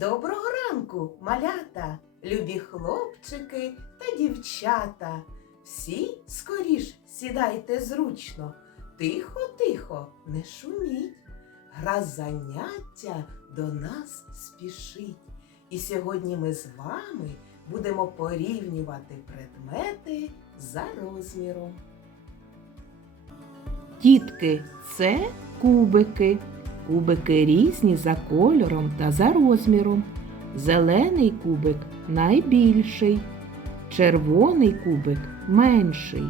Доброго ранку, малята, любі хлопчики та дівчата. Всі скоріш сідайте зручно, тихо, тихо, не шуміть. Гра заняття до нас спішить. І сьогодні ми з вами будемо порівнювати предмети за розміром. Дітки, це кубики. Кубики різні за кольором та за розміром. Зелений кубик найбільший, червоний кубик менший,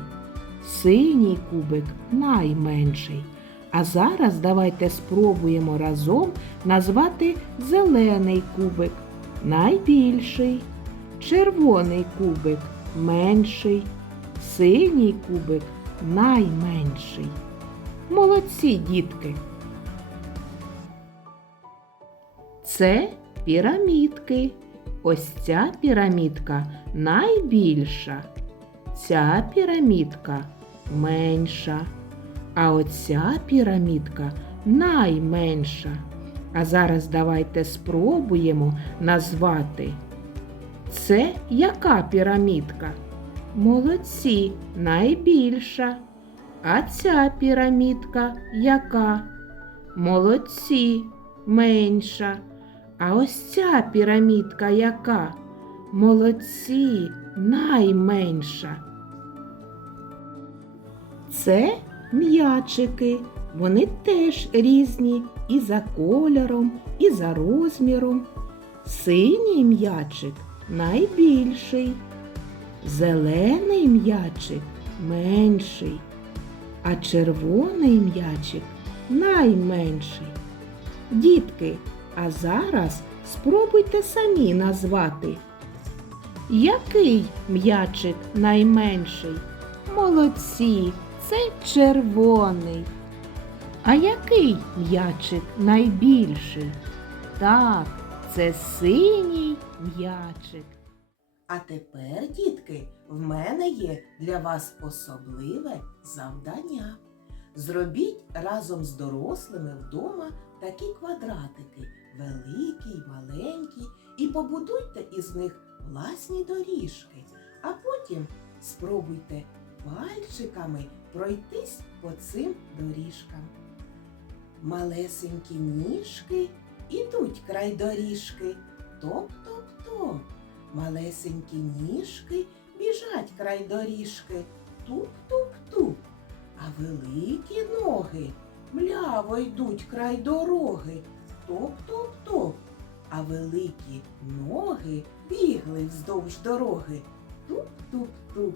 синій кубик найменший. А зараз давайте спробуємо разом назвати зелений кубик найбільший, червоний кубик менший, синій кубик найменший. Молодці, дітки. Це пірамідки. Ось ця пірамідка найбільша. Ця пірамідка менша. А оця пірамідка найменша. А зараз давайте спробуємо назвати. Це яка пірамідка? Молодці, найбільша. А ця пірамідка яка? Молодці, менша. А ось ця пірамідка яка? Молодці, найменша. Це м'ячики. Вони теж різні і за кольором, і за розміром. Синій м'ячик найбільший. Зелений м'ячик менший, а червоний м'ячик найменший. Дітки, а зараз спробуйте самі назвати. Який м'ячик найменший? Молодці, це червоний. А який м'ячик найбільший? Так, це синій м'ячик. А тепер, дітки, в мене є для вас особливе завдання. Зробіть разом з дорослими вдома такі квадратики, великі й маленькі, і побудуйте із них власні доріжки, а потім спробуйте пальчиками пройтись по цим доріжкам. Малесенькі ніжки ідуть край доріжки, топ-топ-топ. Малесенькі ніжки біжать край доріжки, туп-туп-туп. А великі ноги мляво йдуть край дороги, топ-топ-топ. А великі ноги бігли вздовж дороги, туп-туп-туп.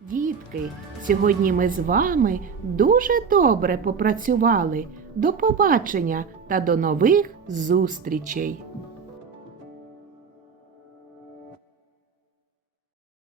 Дітки, сьогодні ми з вами дуже добре попрацювали. До побачення та до нових зустрічей!